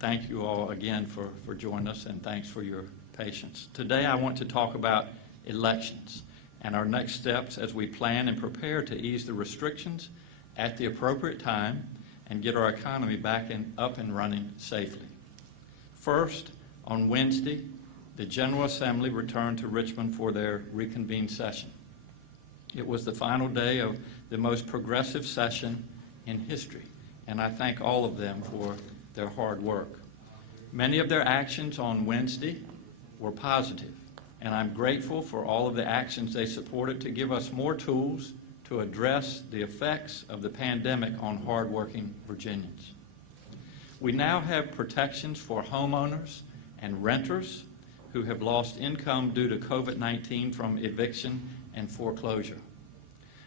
Thank you all again for joining us, and thanks for your patience. Today I want to talk about elections and our next steps as we plan and prepare to ease the restrictions at the appropriate time and get our economy back up and running safely. First, on Wednesday, the General Assembly returned to Richmond for their reconvened session. It was the final day of the most progressive session in history, and I thank all of them for their hard work. Many of their actions on Wednesday were positive, and I'm grateful for all of the actions they supported to give us more tools to address the effects of the pandemic on hardworking Virginians. We now have protections for homeowners and renters who have lost income due to COVID-19 from eviction and foreclosure.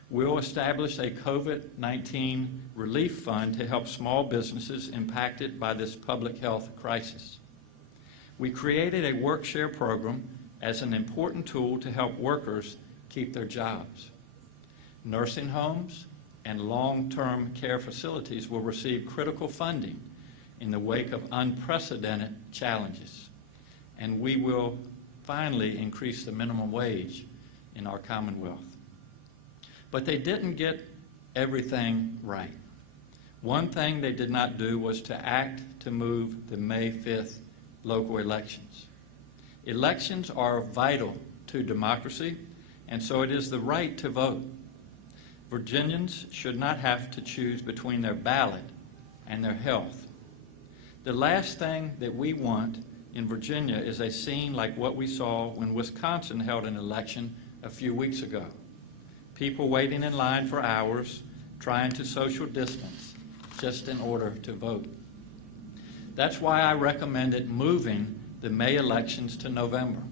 We'll establish a COVID-19 relief fund to help small businesses impacted by this public health crisis. We created a work-share program as an important tool to help workers keep their jobs. Nursing homes and long-term care facilities will receive critical funding in the wake of unprecedented challenges. And we will finally increase the minimum wage in our Commonwealth. But they didn't get everything right. One thing they did not do was to act to move the May 5th local elections. Elections are vital to democracy, and so it is the right to vote. Virginians should not have to choose between their ballot and their health. The last thing that we want in Virginia is a scene like what we saw when Wisconsin held an election a few weeks ago. People waiting in line for hours, trying to social distance just in order to vote. That's why I recommended moving the May elections to November.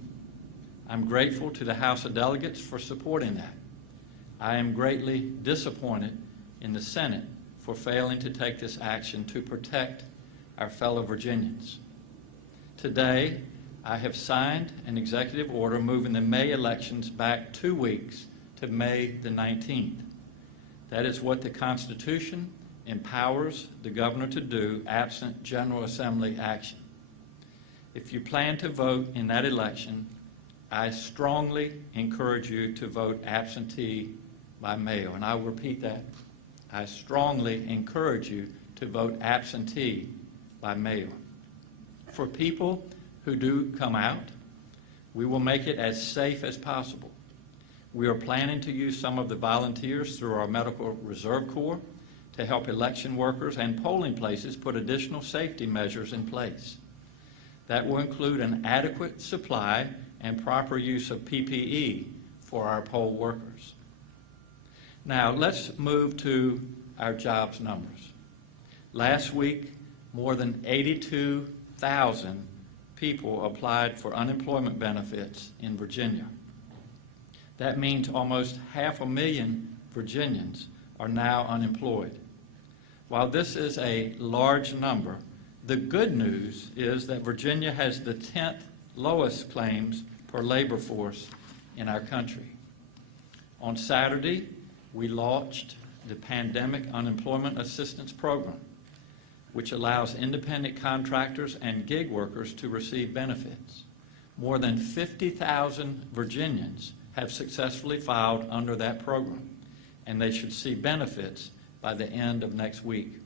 I'm grateful to the House of Delegates for supporting that. I am greatly disappointed in the Senate for failing to take this action to protect our fellow Virginians. Today, I have signed an executive order moving the May elections back 2 weeks to May the 19th. That is what the Constitution empowers the governor to do absent General Assembly action. If you plan to vote in that election, I strongly encourage you to vote absentee by mail. And I'll repeat that. I strongly encourage you to vote absentee by mail. For people who do come out, we will make it as safe as possible. We are planning to use some of the volunteers through our Medical Reserve Corps to help election workers and polling places put additional safety measures in place. That will include an adequate supply and proper use of PPE for our poll workers. Now, let's move to our jobs numbers. Last week, more than 82,000 people applied for unemployment benefits in Virginia. That means almost 500,000 Virginians are now unemployed. While this is a large number, the good news is that Virginia has the 10th lowest claims per labor force in our country. On Saturday, we launched the Pandemic Unemployment Assistance Program, which allows independent contractors and gig workers to receive benefits. More than 50,000 Virginians have successfully filed under that program, and they should see benefits by the end of next week.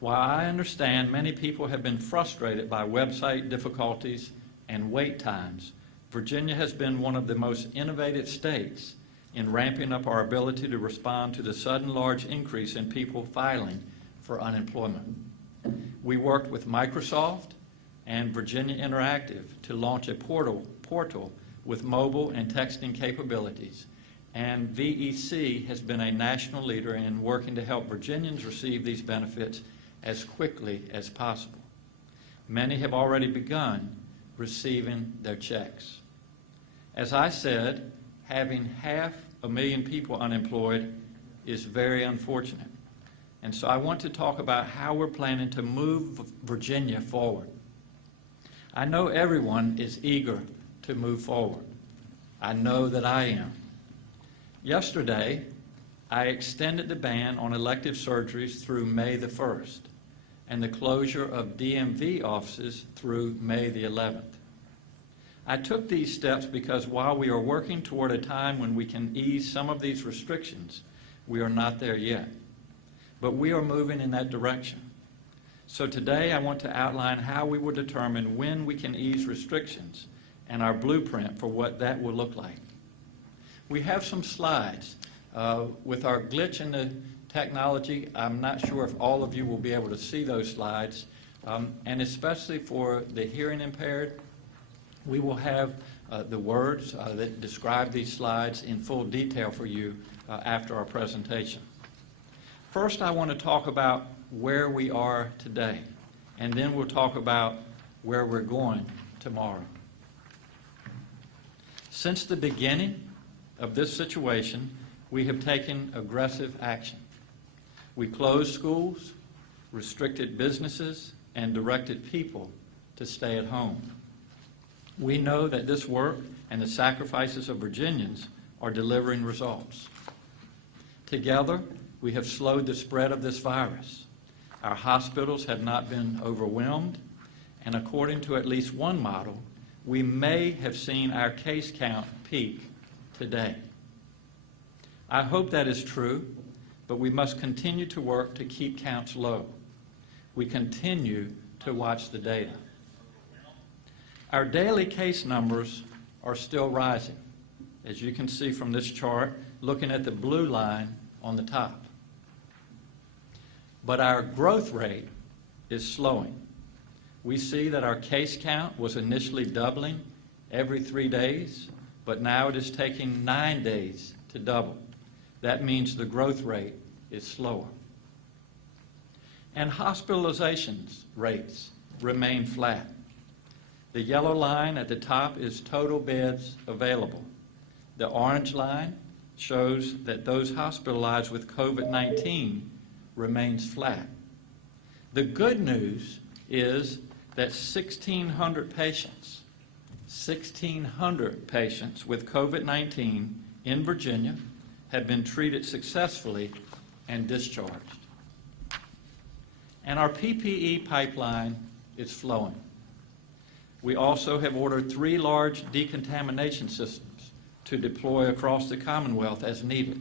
While I understand many people have been frustrated by website difficulties and wait times, Virginia has been one of the most innovative states in ramping up our ability to respond to the sudden large increase in people filing for unemployment. We worked with Microsoft and Virginia Interactive to launch a portal with mobile and texting capabilities, and VEC has been a national leader in working to help Virginians receive these benefits as quickly as possible. Many have already begun receiving their checks. As I said, having 500,000 people unemployed is very unfortunate. And so I want to talk about how we're planning to move Virginia forward. I know everyone is eager to move forward. I know that I am. Yesterday, I extended the ban on elective surgeries through May the 1st, and the closure of DMV offices through May the 11th. I took these steps because while we are working toward a time when we can ease some of these restrictions, we are not there yet. But we are moving in that direction. So today I want to outline how we will determine when we can ease restrictions and our blueprint for what that will look like. We have some slides. With our glitch in the technology, I'm not sure if all of you will be able to see those slides, and especially for the hearing impaired, we will have the words that describe these slides in full detail for you after our presentation. First, I want to talk about where we are today, and then we'll talk about where we're going tomorrow. Since the beginning of this situation, we have taken aggressive action. We closed schools, restricted businesses, and directed people to stay at home. We know that this work and the sacrifices of Virginians are delivering results. Together, we have slowed the spread of this virus. Our hospitals have not been overwhelmed, and according to at least one model, we may have seen our case count peak today. I hope that is true, but we must continue to work to keep counts low. We continue to watch the data. Our daily case numbers are still rising, as you can see from this chart, looking at the blue line on the top. But our growth rate is slowing. We see that our case count was initially doubling every 3 days, but now it is taking 9 days to double. That means the growth rate is slower. And hospitalizations rates remain flat. The yellow line at the top is total beds available. The orange line shows that those hospitalized with COVID-19 remains flat. The good news is that 1,600 patients with COVID-19 in Virginia have been treated successfully and discharged. And our PPE pipeline is flowing. We also have ordered 3 large decontamination systems to deploy across the Commonwealth as needed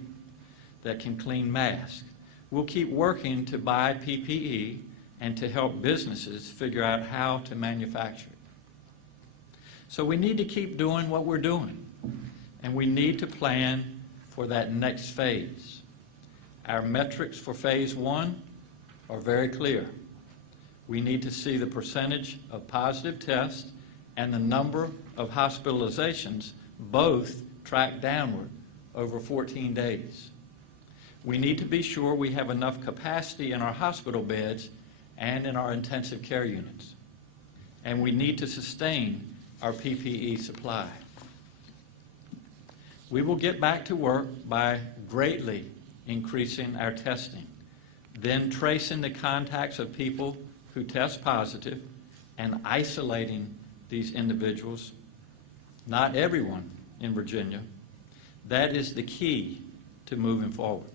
that can clean masks. We'll keep working to buy PPE and to help businesses figure out how to manufacture it. So we need to keep doing what we're doing, and we need to plan for that next phase. Our metrics for phase 1 are very clear. We need to see the percentage of positive tests and the number of hospitalizations both track downward over 14 days. We need to be sure we have enough capacity in our hospital beds and in our intensive care units. And we need to sustain our PPE supply. We will get back to work by greatly increasing our testing, then tracing the contacts of people who test positive and isolating these individuals. Not everyone in Virginia. That is the key to moving forward.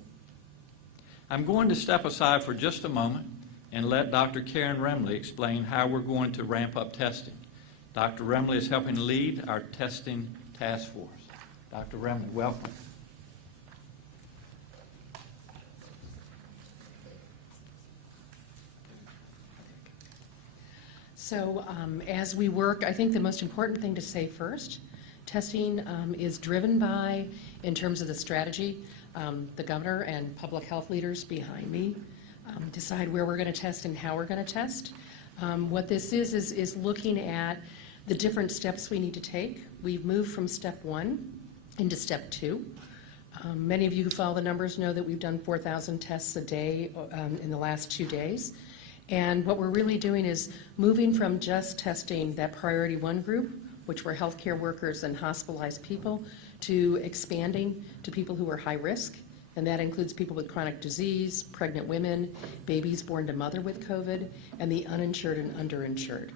I'm going to step aside for just a moment and let Dr. Karen Remley explain how we're going to ramp up testing. Dr. Remley is helping lead our testing task force. Dr. Remley, welcome. So as we work, I think the most important thing to say first, testing is driven by, in terms of the strategy, the governor and public health leaders behind me decide where we're going to test and how we're going to test. What this is looking at the different steps we need to take. We've moved from step 1 into step 2. Many of you who follow the numbers know that we've done 4,000 tests a day in the last 2 days. And what we're really doing is moving from just testing that priority 1 group, which were healthcare workers and hospitalized people, to expanding to people who are high risk. And that includes people with chronic disease, pregnant women, babies born to mother with COVID, and the uninsured and underinsured.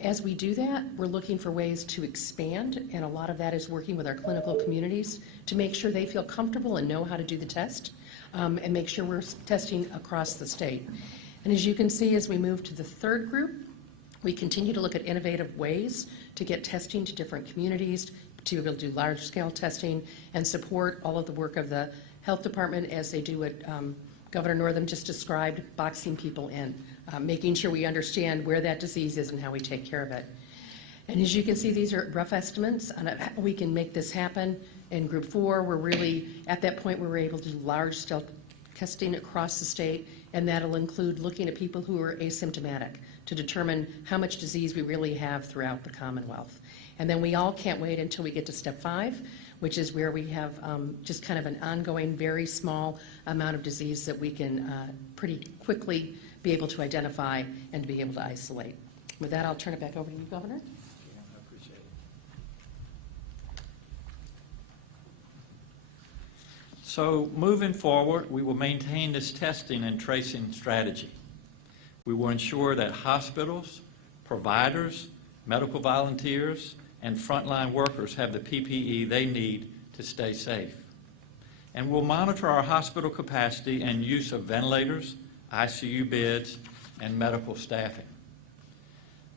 As we do that, we're looking for ways to expand, and a lot of that is working with our clinical communities to make sure they feel comfortable and know how to do the test, and make sure we're testing across the state. And as you can see, as we move to the third group, we continue to look at innovative ways to get testing to different communities, to be able to do large-scale testing and support all of the work of the health department as they do what Governor Northam just described, boxing people in, making sure we understand where that disease is and how we take care of it. And as you can see, these are rough estimates on how we can make this happen. In Group 4, we're really at that point where we're able to do large-scale testing across the state, and that'll include looking at people who are asymptomatic to determine how much disease we really have throughout the Commonwealth. And then we all can't wait until we get to Step 5, which is where we have just kind of an ongoing, very small amount of disease that we can pretty quickly be able to identify and to be able to isolate. With that, I'll turn it back over to you, Governor. I appreciate it. So moving forward, we will maintain this testing and tracing strategy. We will ensure that hospitals, providers, medical volunteers, and frontline workers have the PPE they need to stay safe. And we'll monitor our hospital capacity and use of ventilators, ICU beds, and medical staffing.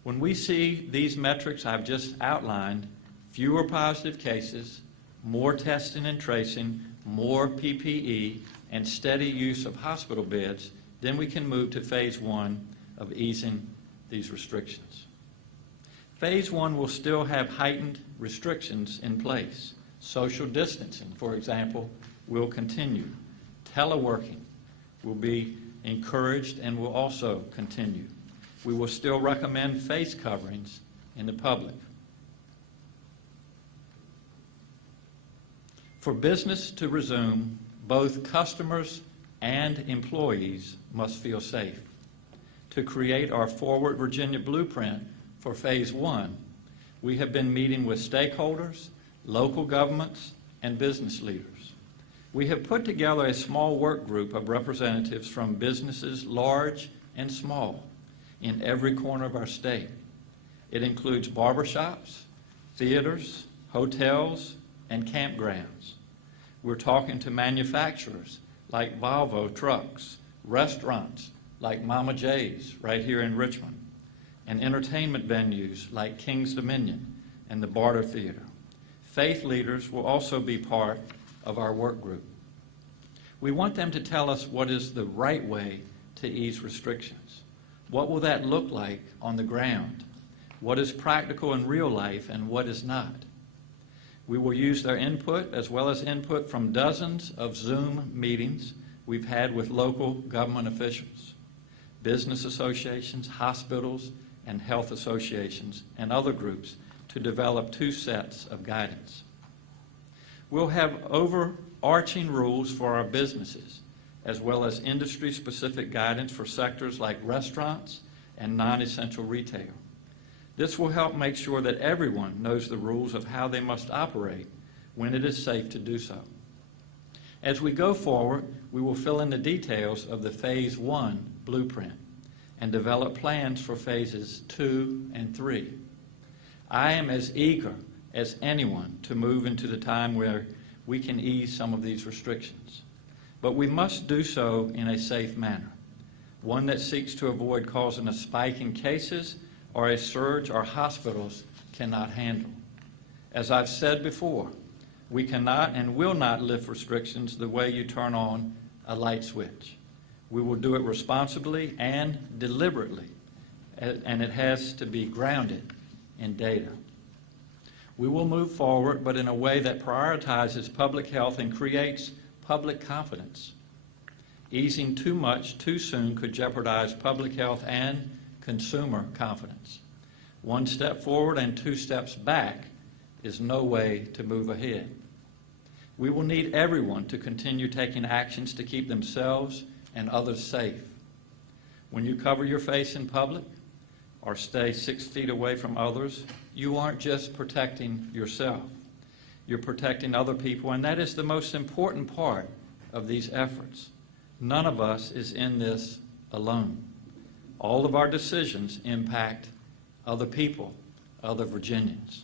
When we see these metrics I've just outlined, fewer positive cases, more testing and tracing, more PPE, and steady use of hospital beds, then we can move to Phase 1 of easing these restrictions. Phase 1 will still have heightened restrictions in place. Social distancing, for example, will continue. Teleworking will be encouraged and will also continue. We will still recommend face coverings in the public. For business to resume, both customers and employees must feel safe. To create our Forward Virginia Blueprint for Phase 1, we have been meeting with stakeholders, local governments, and business leaders. We have put together a small work group of representatives from businesses large and small in every corner of our state. It includes barbershops, theaters, hotels, and campgrounds. We're talking to manufacturers like Volvo trucks, restaurants like Mama J's right here in Richmond, and entertainment venues like King's Dominion and the Barter Theater. Faith leaders will also be part of our work group. We want them to tell us what is the right way to ease restrictions. What will that look like on the ground? What is practical in real life and what is not? We will use their input as well as input from dozens of Zoom meetings we've had with local government officials, business associations, hospitals, and health associations, and other groups to develop 2 sets of guidance. We'll have overarching rules for our businesses, as well as industry-specific guidance for sectors like restaurants and non-essential retail. This will help make sure that everyone knows the rules of how they must operate when it is safe to do so. As we go forward, we will fill in the details of the Phase 1 blueprint and develop plans for Phases 2 and 3. I am as eager as anyone to move into the time where we can ease some of these restrictions. But we must do so in a safe manner, one that seeks to avoid causing a spike in cases or a surge our hospitals cannot handle. As I've said before, we cannot and will not lift restrictions the way you turn on a light switch. We will do it responsibly and deliberately, and it has to be grounded in data. We will move forward, but in a way that prioritizes public health and creates public confidence. Easing too much too soon could jeopardize public health and consumer confidence. 1 step forward and 2 steps back is no way to move ahead. We will need everyone to continue taking actions to keep themselves and others safe. When you cover your face in public or stay 6 feet away from others, you aren't just protecting yourself. You're protecting other people, and that is the most important part of these efforts. None of us is in this alone. All of our decisions impact other people, other Virginians.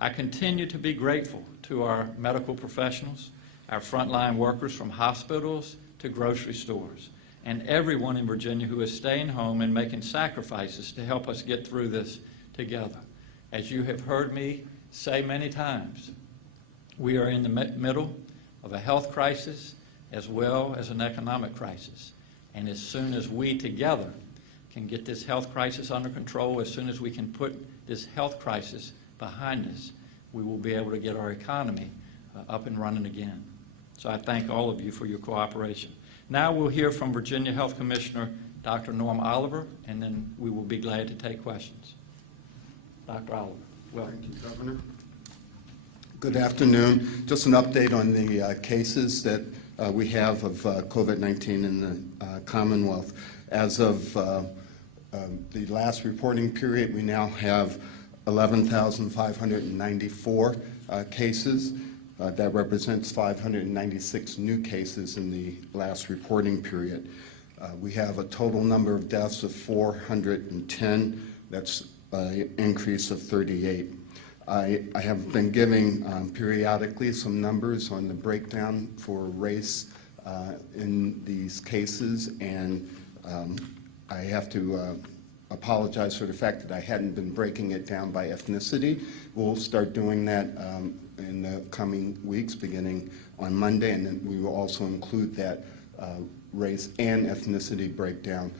I continue to be grateful to our medical professionals, our frontline workers from hospitals to grocery stores, and everyone in Virginia who is staying home and making sacrifices to help us get through this together. As you have heard me say many times, we are in the middle of a health crisis as well as an economic crisis. And as soon as we together can get this health crisis under control, as soon as we can put this health crisis behind us, we will be able to get our economy up and running again. So I thank all of you for your cooperation. Now we'll hear from Virginia Health Commissioner Dr. Norm Oliver, and then we will be glad to take questions. Dr. Oliver, welcome. Thank you, Governor. Good afternoon. Just an update on the cases that we have of COVID-19 in the Commonwealth. As of the last reporting period, we now have 11,594 cases. That represents 596 new cases in the last reporting period. We have a total number of deaths of 410. That's an increase of 38. I have been giving periodically some numbers on the breakdown for race in these cases, and I have to apologize for the fact that I hadn't been breaking it down by ethnicity. We'll start doing that in the coming weeks, beginning on Monday, and then we will also include that race and ethnicity breakdown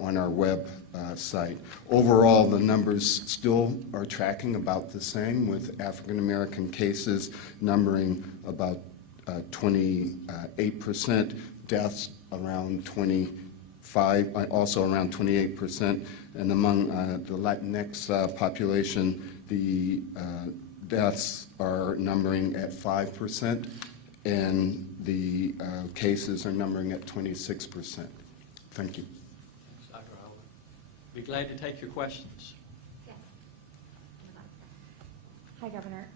on our web site. Overall, the numbers still are tracking about the same, with African American cases numbering about 28%, deaths around 25, also around 28%, and among the Latinx population, the deaths are numbering at 5%, and the cases are numbering at 26%. Thank you. Dr. Oliver. Be glad to take your questions. Yes. Hi, Governor.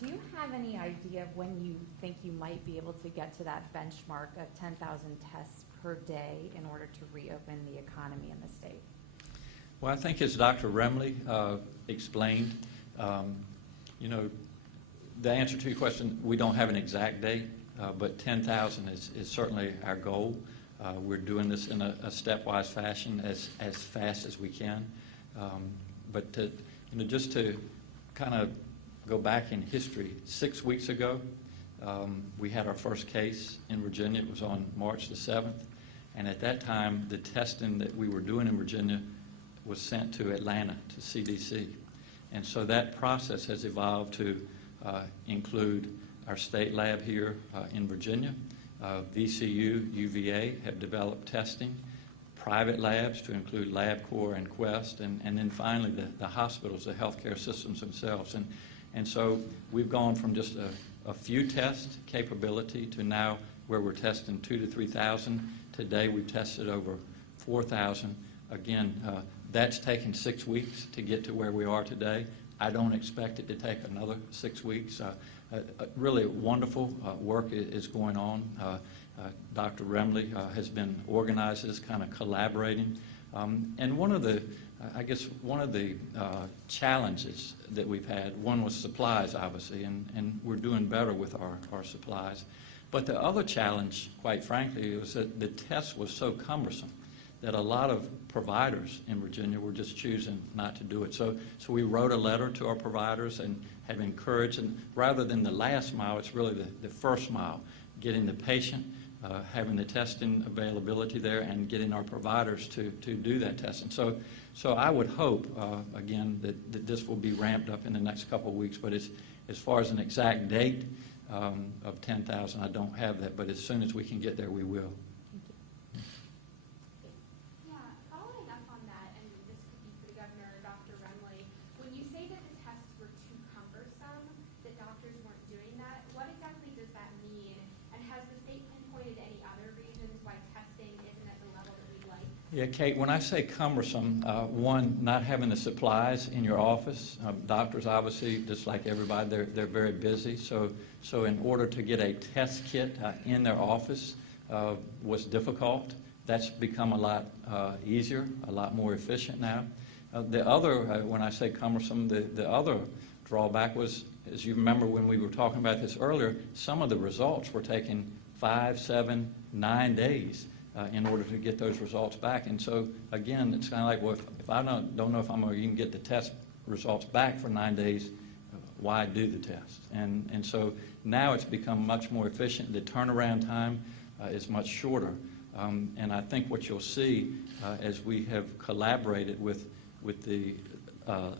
Do you have any idea of when you think you might be able to get to that benchmark of 10,000 tests per day in order to reopen the economy in the state? Well, I think as Dr. Remley explained, you know, the answer to your question, we don't have an exact date, but 10,000 is certainly our goal. We're doing this in a stepwise fashion as fast as we can. But to, you know, just to kind of go back in history, 6 weeks ago, we had our first case in Virginia. It was on March the 7th. And at that time, the testing that we were doing in Virginia was sent to Atlanta, to CDC. And so that process has evolved to include our state lab here in Virginia. VCU, UVA have developed testing, private labs to include LabCorp and Quest, and then finally the hospitals, the healthcare systems themselves. And so we've gone from just a few test capability to now where we're testing 2,000 to 3,000. Today we've tested over 4,000. Again, that's taken 6 weeks to get to where we are today. I don't expect it to take another 6 weeks. Really wonderful work is going on. Dr. Remley has been organized this, kind of collaborating. And one of the, I guess, one of the challenges that we've had, one was supplies, obviously, and we're doing better with our supplies. But the other challenge, quite frankly, was that the test was so cumbersome that a lot of providers in Virginia were just choosing not to do it. So we wrote a letter to our providers and have encouraged, and rather than the last mile, it's really the first mile, getting the patient, having the testing availability there, and getting our providers to do that testing. So I would hope, again, that this will be ramped up in the next couple of weeks, but as far as an exact date of 10,000, I don't have that, but as soon as we can get there, we will. Yeah, Kate, when I say cumbersome, one, not having the supplies in your office. Doctors, obviously, just like everybody, they're very busy. So in order to get a test kit in their office was difficult. That's become a lot easier, a lot more efficient now. The other, when I say cumbersome, the other drawback was, as you remember when we were talking about this earlier, some of the results were taking 5, 7, 9 days in order to get those results back. And so, again, it's kind of like, well, if I don't know if I'm going to even get the test results back for 9 days, why do the test? And so now it's become much more efficient. The turnaround time is much shorter. And I think what you'll see as we have collaborated with the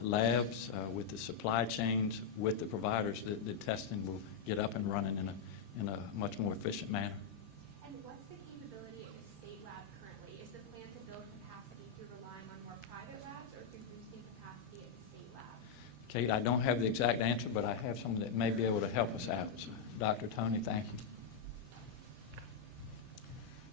labs, with the supply chains, with the providers, the testing will get up and running in a much more efficient manner. And what's the capability at the state lab currently? Is the plan to build capacity through relying on more private labs or through boosting capacity at the state lab? Kate, I don't have the exact answer, but I have someone that may be able to help us out. So, Dr. Tony, thank you.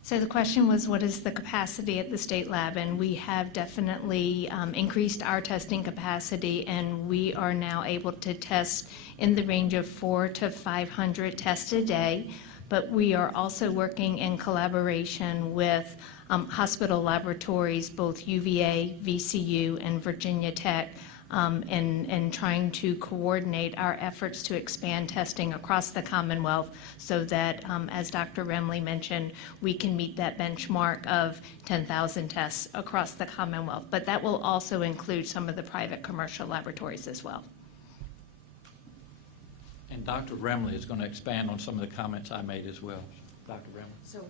So the question was, what is the capacity at the state lab? And we have definitely increased our testing capacity, and we are now able to test in the range of 400 to 500 tests a day. But we are also working in collaboration with hospital laboratories, both UVA, VCU, and Virginia Tech, and trying to coordinate our efforts to expand testing across the Commonwealth so that, as Dr. Remley mentioned, we can meet that benchmark of 10,000 tests across the Commonwealth. But that will also include some of the private commercial laboratories as well. And Dr. Remley is going to expand on some of the comments I made as well. Dr. Remley. So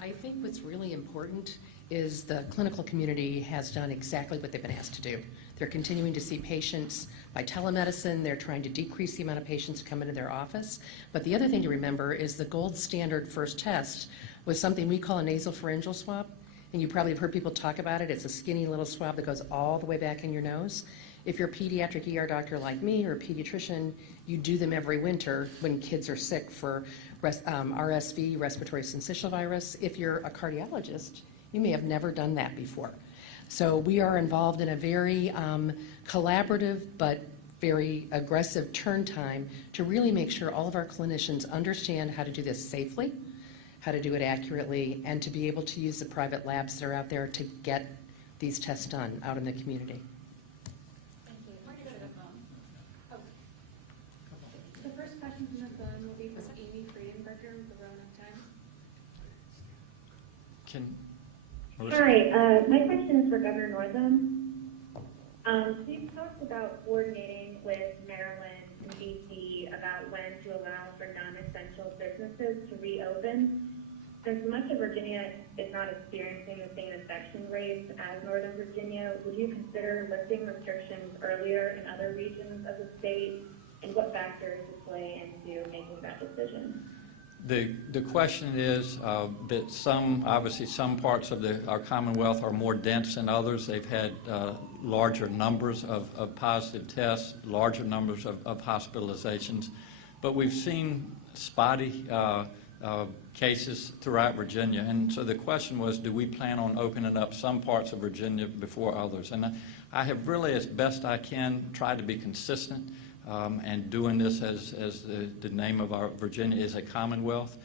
I think what's really important is the clinical community has done exactly what they've been asked to do. They're continuing to see patients by telemedicine. They're trying to decrease the amount of patients who come into their office. But the other thing to remember is the gold standard first test was something we call a nasopharyngeal swab. And you probably have heard people talk about it. It's a skinny little swab that goes all the way back in your nose. If you're a pediatric ER doctor like me or a pediatrician, you do them every winter when kids are sick for RSV, respiratory syncytial virus. If you're a cardiologist, you may have never done that before. So we are involved in a very collaborative but very aggressive turn time to really make sure all of our clinicians understand how to do this safely, how to do it accurately, and to be able to use the private labs that are out there to get these tests done out in the community. The first question from the phone will be from Amy Friedenberger with the Roanoke Times. Hi, my question is for Governor Northam. You've talked about coordinating with Maryland and D.C. about when to allow for non-essential businesses to reopen. Since much of Virginia is not experiencing the same infection rates as Northern Virginia, would you consider lifting restrictions earlier in other regions of the state, and what factors would play into making that decision? The question is that obviously some parts of our Commonwealth are more dense than others. They've had larger numbers of positive tests, larger numbers of hospitalizations. But we've seen spotty cases throughout Virginia. And so the question was, do we plan on opening up some parts of Virginia before others? And I have really, as best I can, tried to be consistent. And doing this as the name of our Virginia is a Commonwealth.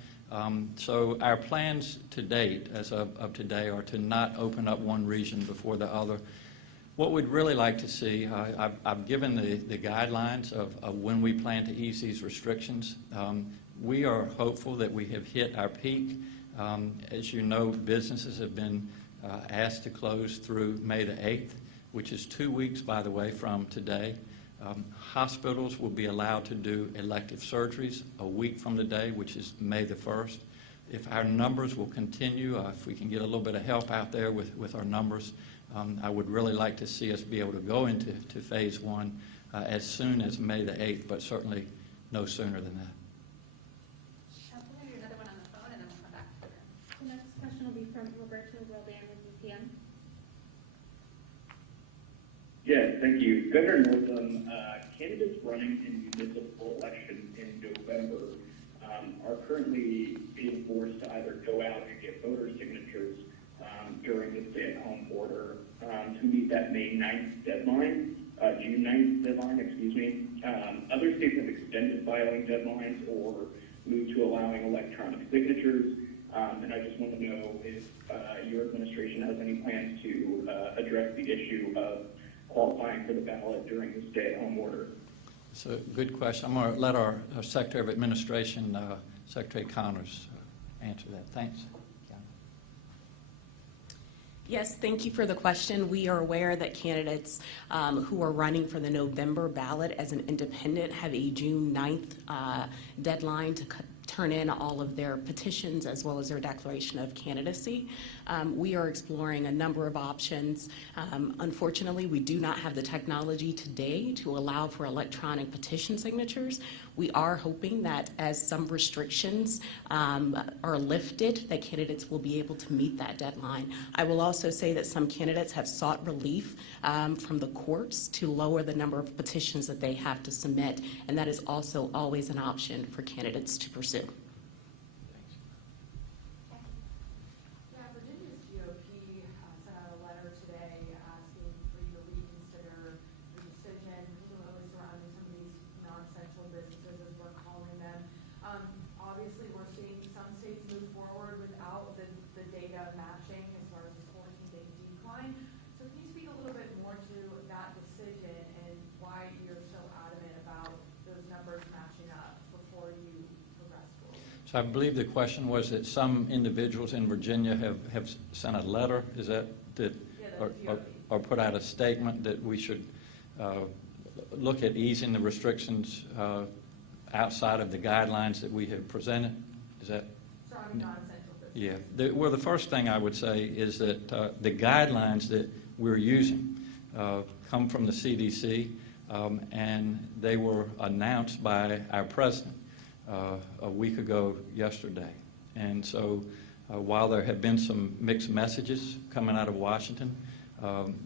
So our plans to date, as of today, are to not open up one region before the other. What we'd really like to see, I've given the guidelines of when we plan to ease these restrictions. We are hopeful that we have hit our peak. As you know, businesses have been asked to close through May the 8th, which is 2 weeks, by the way, from today. Hospitals will be allowed to do elective surgeries a week from today, which is May the 1st. If our numbers will continue, if we can get a little bit of help out there with our numbers, I would really like to see us be able to go into phase one as soon as May the 8th, but certainly no sooner than that. We'll do another one on the phone, and then we'll come back to them. The next question will be from Roberto Roldan with UPN. Yes, thank you. Governor Northam, candidates running in municipal elections in November are currently being forced to either go out and get voter signatures during the stay-at-home order to meet that May 9th deadline, June 9th deadline, excuse me. Other states have extended filing deadlines or moved to allowing electronic signatures. And I just want to know if your administration has any plans to address the issue of qualifying for the ballot during the stay-at-home order. So, good question. I'm going to let our Secretary of Administration, Secretary Connors, answer that. Thanks. Yes, thank you for the question. We are aware that candidates who are running for the November ballot as an independent have a June 9th deadline to turn in all of their petitions as well as their declaration of candidacy. We are exploring a number of options. Unfortunately, we do not have the technology today to allow for electronic petition signatures. We are hoping that as some restrictions are lifted, that candidates will be able to meet that deadline. I will also say that some candidates have sought relief from the courts to lower the number of petitions that they have to submit, and that is also always an option for candidates to pursue. Yeah, Virginia's GOP sent out a letter today asking for you to reconsider your decision, particularly surrounding some of these non-essential businesses, as we're calling them. Obviously, we're seeing some states move forward without the data matching as far as this 14-day decline. So can you speak a little bit more to that decision and why you're so adamant about those numbers matching up before you progress forward? So I believe the question was that some individuals in Virginia have sent a letter, is that, or put out a statement that we should look at easing the restrictions outside of the guidelines that we have presented? Is that? Surrounding non-essential businesses. Yeah. Well, the first thing I would say is that the guidelines that we're using come from the CDC, and they were announced by our president a week ago yesterday. And so while there have been some mixed messages coming out of Washington,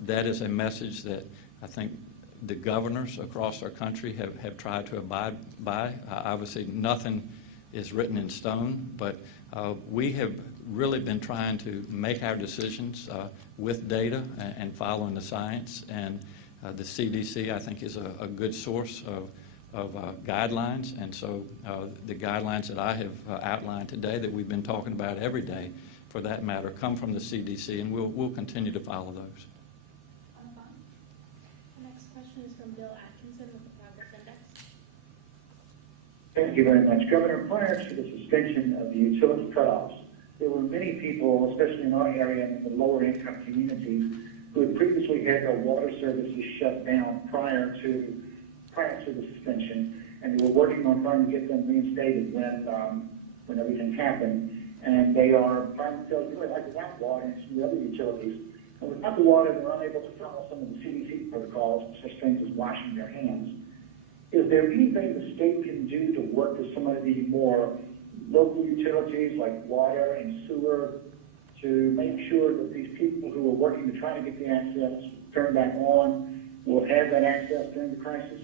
that is a message that I think the governors across our country have tried to abide by. Obviously, nothing is written in stone, but we have really been trying to make our decisions with data and following the science. And the CDC, I think, is a good source of guidelines. And so the guidelines that I have outlined today that we've been talking about every day, for that matter, come from the CDC, and we'll continue to follow those. The next question is from Bill Atkinson with the Progress Index. Thank you very much. Governor, prior to the suspension of the utility cutoffs, there were many people, especially in our area and in the lower income communities, who had previously had their water services shut down prior to the suspension, and they were working on trying to get them reinstated when everything happened. And they are trying to tell you, like without water and some of the other utilities, and without the water, they're unable to follow some of the CDC protocols, such things as washing their hands. Is there anything the state can do to work with some of the more local utilities like water and sewer to make sure that these people who are working to try to get the access turned back on will have that access during the crisis?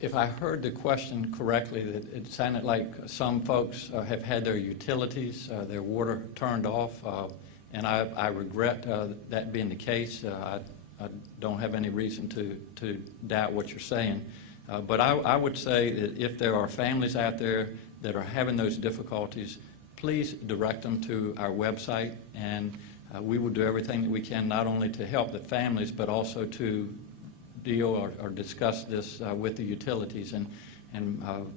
If I heard the question correctly, that it sounded like some folks have had their utilities, their water turned off, and I regret that being the case. I don't have any reason to doubt what you're saying. But I would say that if there are families out there that are having those difficulties, please direct them to our website, and we will do everything that we can not only to help the families, but also to deal or discuss this with the utilities and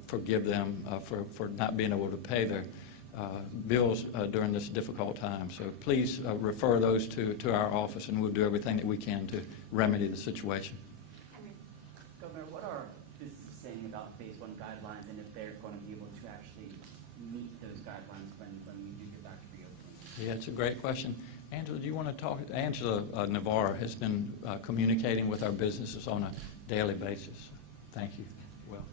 forgive them for not being able to pay their bills during this difficult time. So please refer those to our office, and we'll do everything that we can to remedy the situation. Governor, what are businesses saying about Phase 1 guidelines, and if they're going to be able to actually meet those guidelines when we do get back to reopening? Yeah, it's a great question. Angela, do you want to talk? Angela Navarro has been communicating with our businesses on a daily basis. Thank you. Well.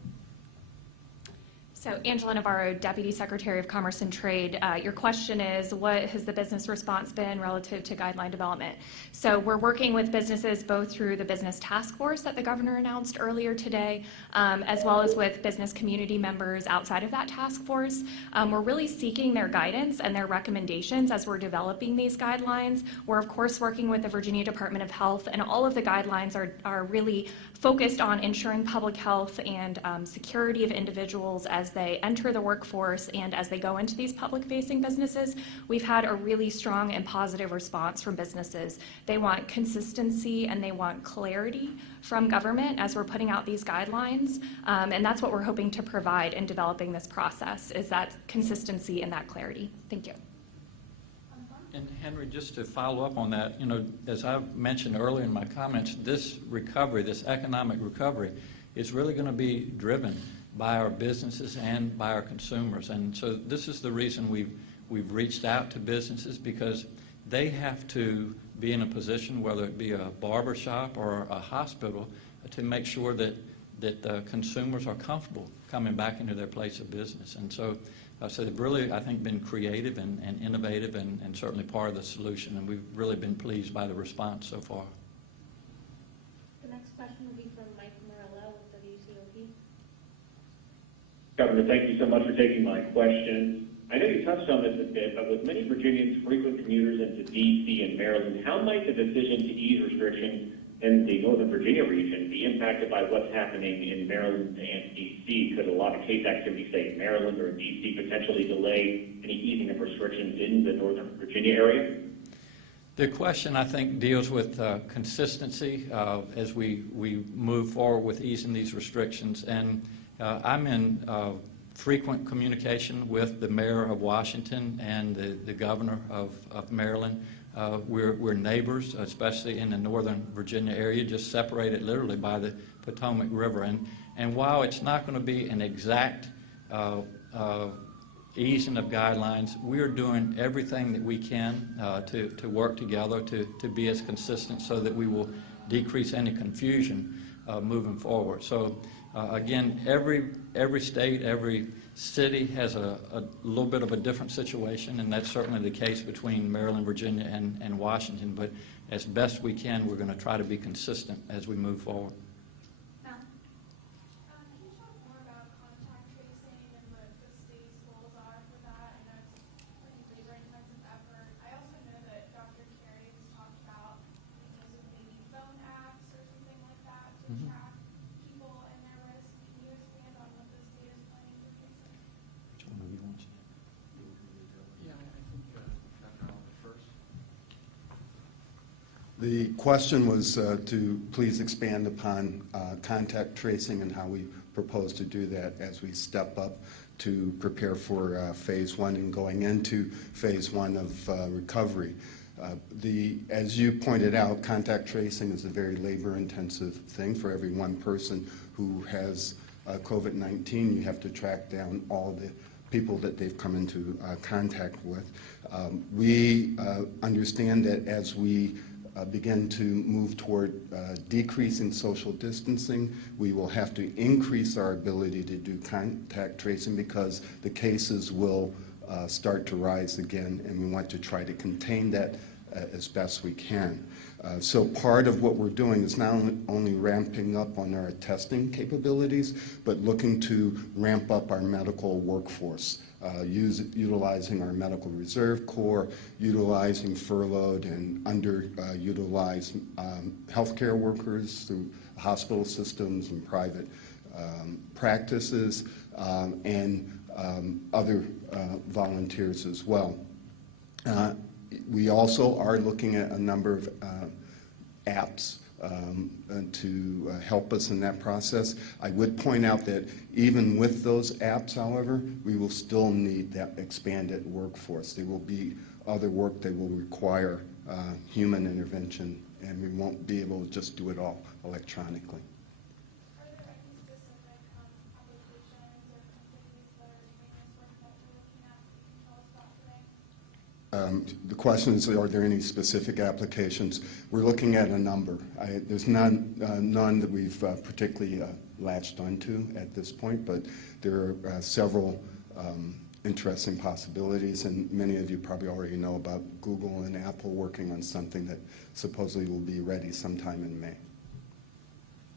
So Angela Navarro, Deputy Secretary of Commerce and Trade. Your question is, what has the business response been relative to guideline development? So we're working with businesses both through the business task force that the governor announced earlier today, as well as with business community members outside of that task force. We're really seeking their guidance and their recommendations as we're developing these guidelines. We're of course working with the Virginia Department of Health, and all of the guidelines are really focused on ensuring public health and security of individuals as they enter the workforce and as they go into these public-facing businesses. We've had a really strong and positive response from businesses. They want consistency and they want clarity from government as we're putting out these guidelines, and that's what we're hoping to provide in developing this process, is that consistency and that clarity. Thank you. And Henry, just to follow up on that, as I mentioned earlier in my comments, this recovery, this economic recovery, is really going to be driven by our businesses and by our consumers. And so this is the reason we've reached out to businesses, because they have to be in a position, whether it be a barber shop or a hospital, to make sure that the consumers are comfortable coming back into their place of business. And so they've really, I think, been creative and innovative and certainly part of the solution, and we've really been pleased by the response so far. The next question will be from Mike Morello with WCOP. Governor, thank you so much for taking my question. I know you touched on this a bit, but with many Virginians frequent commuters into D.C. and Maryland, how might the decision to ease restrictions in the Northern Virginia region be impacted by what's happening in Maryland and D.C.? Could a lot of case activity, say, in Maryland or D.C., potentially delay any easing of restrictions in the Northern Virginia area? The question, I think, deals with consistency as we move forward with easing these restrictions. And I'm in frequent communication with the mayor of Washington and the governor of Maryland. We're neighbors, especially in the Northern Virginia area, just separated literally by the Potomac River. And while it's not going to be an exact easing of guidelines, we are doing everything that we can to work together to be as consistent so that we will decrease any confusion moving forward. So again, every state, every city has a little bit of a different situation, and that's certainly the case between Maryland, Virginia, and Washington. But as best we can, we're going to try to be consistent as we move forward. Can you talk more about contact tracing and what the state's goals are for that? I know it's a pretty labor-intensive effort. I also know that Dr. Carey has talked about using maybe phone apps or something like that to track people and their risk. Can you expand on what the state is planning for tracing? Which one of you wants it? Yeah, I think Dr. Oliver first. The question was to please expand upon contact tracing and how we propose to do that as we step up to prepare for phase one and going into phase one of recovery. As you pointed out, contact tracing is a very labor-intensive thing. For every one person who has COVID-19, you have to track down all the people that they've come into contact with. We understand that as we begin to move toward decreasing social distancing, we will have to increase our ability to do contact tracing because the cases will start to rise again, and we want to try to contain that as best we can. So part of what we're doing is not only ramping up on our testing capabilities, but looking to ramp up our medical workforce, utilizing our medical reserve corps, utilizing furloughed and underutilized healthcare workers through hospital systems and private practices, and other volunteers as well. We also are looking at a number of apps to help us in that process. I would point out that even with those apps, however, we will still need that expanded workforce. There will be other work that will require human intervention, and we won't be able to just do it all electronically. Are there any specific applications or companies that are doing this work that you're looking at that you can tell us about today? The question is, are there any specific applications? We're looking at a number. There's none that we've particularly latched onto at this point, but there are several interesting possibilities, and many of you probably already know about Google and Apple working on something that supposedly will be ready sometime in May.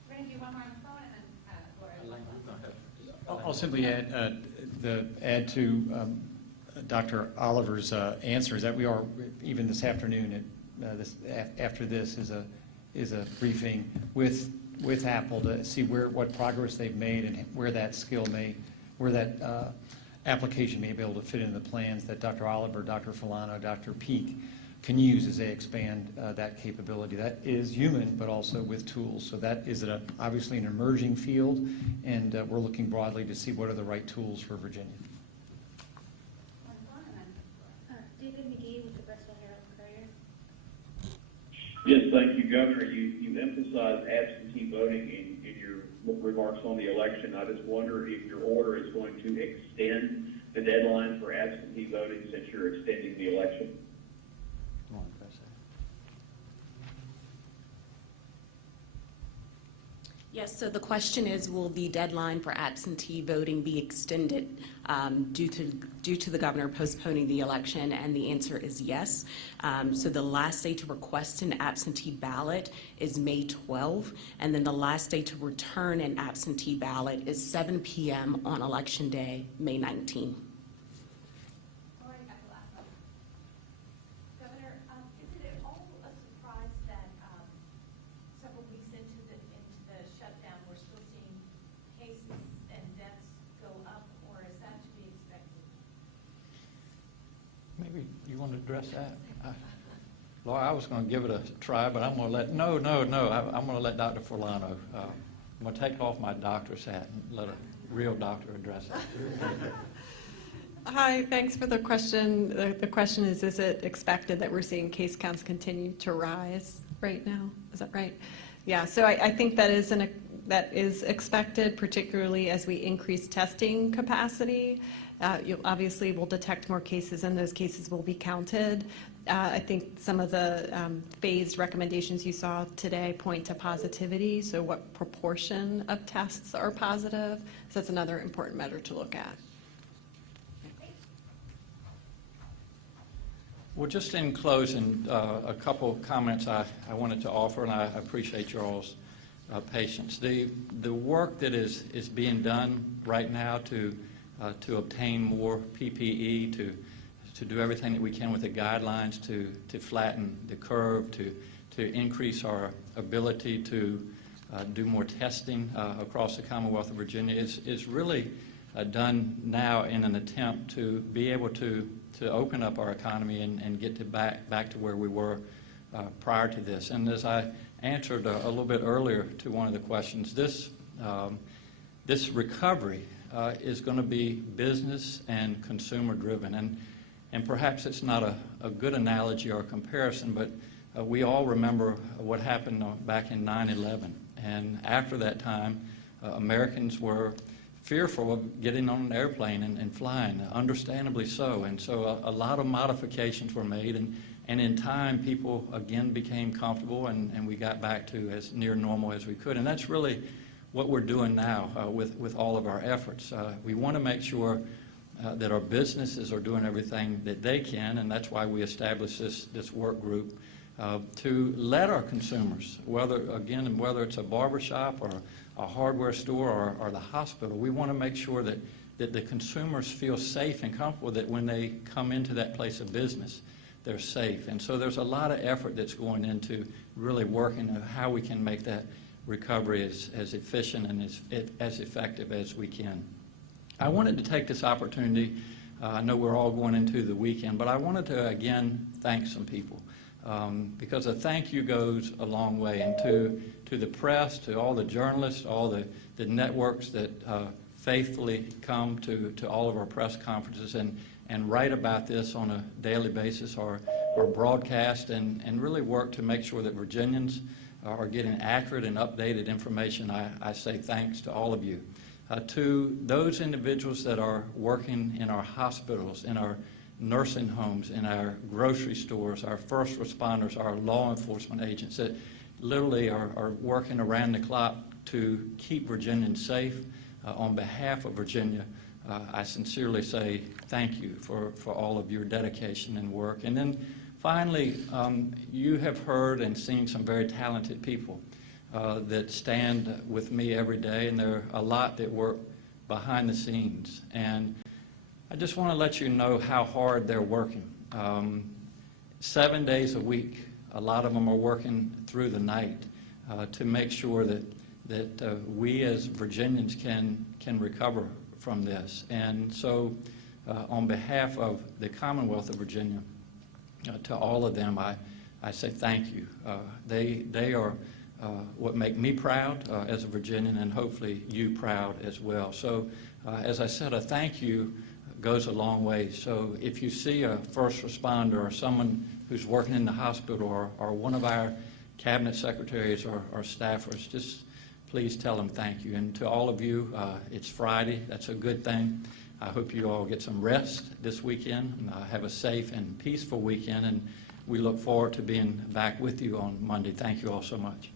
We're going to do one more on the phone and then Laura. I'll simply add to Dr. Oliver's answers that we are, even this afternoon, after this is a briefing with Apple to see what progress they've made and where that application may be able to fit into the plans that Dr. Oliver, Dr. Filano, Dr. Peak can use as they expand that capability. That is human, but also with tools. So that is obviously an emerging field, and we're looking broadly to see what are the right tools for Virginia. David McGee with the Bristol Herald. Yes, thank you, Governor. You emphasized absentee voting in your remarks on the election. I just wonder if your order is going to extend the deadline for absentee voting since you're extending the election. Yes, so the question is, will the deadline for absentee voting be extended due to the governor postponing the election? And the answer is yes. So the last day to request an absentee ballot is May 12, and then the last day to return an absentee ballot is 7 p.m. on Election Day, May 19. Already got the last one. Governor, is it at all a surprise that several weeks into the shutdown, we're still seeing cases and deaths go up, or is that to be expected? Maybe you want to address that? Laura, I was going to give it a try, but I'm going to let, I'm going to let Dr. Forlano, I'm going to take off my doctor's hat and let a real doctor address it. Hi, thanks for the question. The question is it expected that we're seeing case counts continue to rise right now? Is that right? Yeah, so I think that is expected, particularly as we increase testing capacity. You obviously will detect more cases, and those cases will be counted. I think some of the phased recommendations you saw today point to positivity, so what proportion of tests are positive. So that's another important measure to look at. Well, just in closing, a couple of comments I wanted to offer, and I appreciate your all's patience. The work that is being done right now to obtain more PPE, to do everything that we can with the guidelines to flatten the curve, to increase our ability to do more testing across the Commonwealth of Virginia is really done now in an attempt to be able to open up our economy and get back to where we were prior to this. And as I answered a little bit earlier to one of the questions, this recovery is going to be business and consumer driven. And perhaps it's not a good analogy or comparison, but we all remember what happened back in 9/11. And after that time, Americans were fearful of getting on an airplane and flying, understandably so. And so a lot of modifications were made, and in time, people again became comfortable, and we got back to as near normal as we could. And that's really what we're doing now with all of our efforts. We want to make sure that our businesses are doing everything that they can, and that's why we established this work group to let our consumers, whether it's a barber shop or a hardware store or the hospital, we want to make sure that the consumers feel safe and comfortable that when they come into that place of business, they're safe. And so there's a lot of effort that's going into really working on how we can make that recovery as efficient and as effective as we can. I wanted to take this opportunity, I know we're all going into the weekend, but I wanted to again thank some people because a thank you goes a long way. And to the press, to all the journalists, all the networks that faithfully come to all of our press conferences and write about this on a daily basis or broadcast and really work to make sure that Virginians are getting accurate and updated information. I say thanks to all of you. To those individuals that are working in our hospitals, in our nursing homes, in our grocery stores, our first responders, our law enforcement agents that literally are working around the clock to keep Virginians safe. On behalf of Virginia, I sincerely say thank you for all of your dedication and work. And then finally, you have heard and seen some very talented people that stand with me every day, and there are a lot that work behind the scenes. And I just want to let you know how hard they're working. 7 days a week, a lot of them are working through the night to make sure that we as Virginians can recover from this. And so on behalf of the Commonwealth of Virginia, to all of them, I say thank you. They are what make me proud as a Virginian, and hopefully you proud as well. So as I said, a thank you goes a long way. So if you see a first responder or someone who's working in the hospital or one of our cabinet secretaries or staffers, just please tell them thank you. And to all of you, it's Friday. That's a good thing. I hope you all get some rest this weekend and have a safe and peaceful weekend. And we look forward to being back with you on Monday. Thank you all so much.